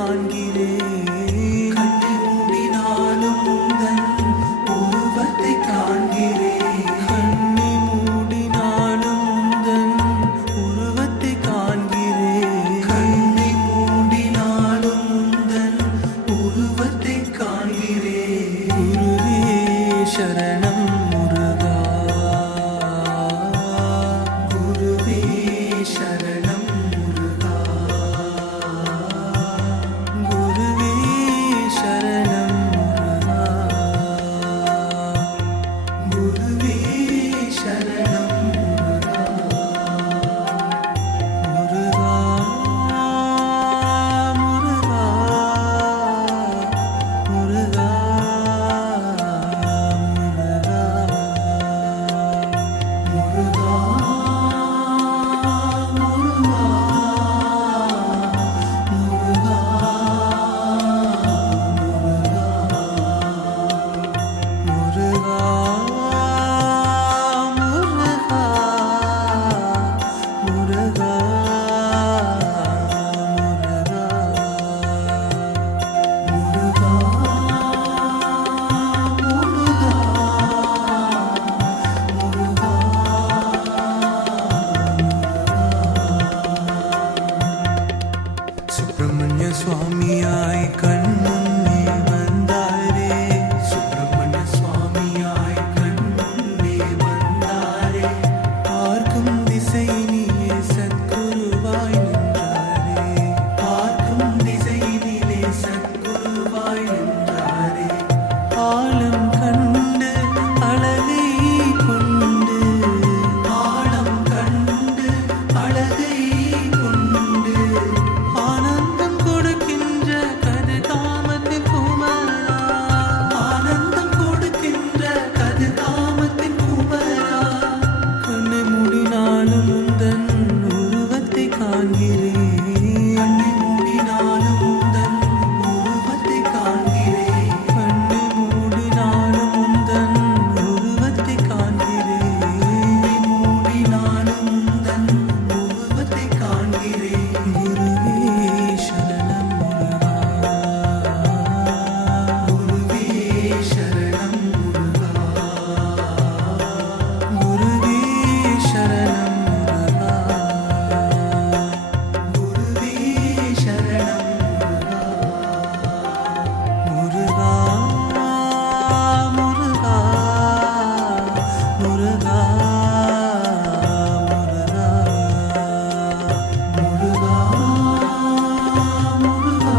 காண்கிறேன். கண்ணை மூடினாலும் உந்தன் உருவத்தை காண்கிறேன். கண்ணை மூடினாலும் உந்தன் உருவத்தை காண்கிறேன். கண்ணை மூடினாலும் உந்தன் உருவத்தை காண்கிறேன். குருவே சரணம் முருகா. குருவே சரணம் முருகா. குருவே சரணம் முருகா. குருவே சரணம் முருகா. முருகா முருகா முருகா முருகா சுப்பிரமணிய சுவாமியாய் கண் முன்னே வந்தாரே. சுப்பிரமணிய சுவாமியாய் கண் முன்னே வந்தாரே. பார்க்கும் திசையினிலே சத்குருவாய் நின்றாரே. பார்க்கும் திசையினிலே சத்குருவாய் நின்றாரே. ஆழம் கண்டு அழகை கொண்டு. ஆழம் கண்டு அழகை கொண்டு. ஆனந்தம் கொடுக்கின்ற கதிர்காமத்தின் குமரா. ஆனந்தம் கொடுக்கின்ற கதிர்காமத்தின் குமரா. கண்ணை மூடினாலும் உந்தன் உருவத்தை காண்கிறேன். கண்ணை மூடினாலும் உந்தன் உருவத்தை காண்கிறேன். கண்ணை மூடினாலும் உந்தன் உருவத்தை காண்கிறேன். கண்ணை மூடினாலும் உந்தன் உருவத்தை காண்கிறேன். குருவே சரணம் முருகா. குருவே சரணம் முருகா. குருவே சரணம் முருகா. குருவே சரணம் முருகா. முருகா முருகா முருகா முருகா முருகா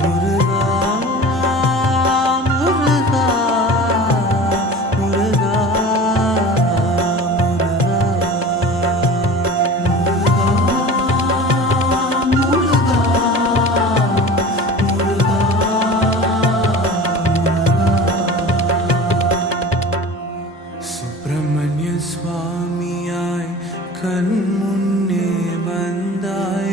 முருகா முருகா முருகா முருகா சுப்பிரமணிய சுவாமியாய் கண் முன்னே வந்தாய்.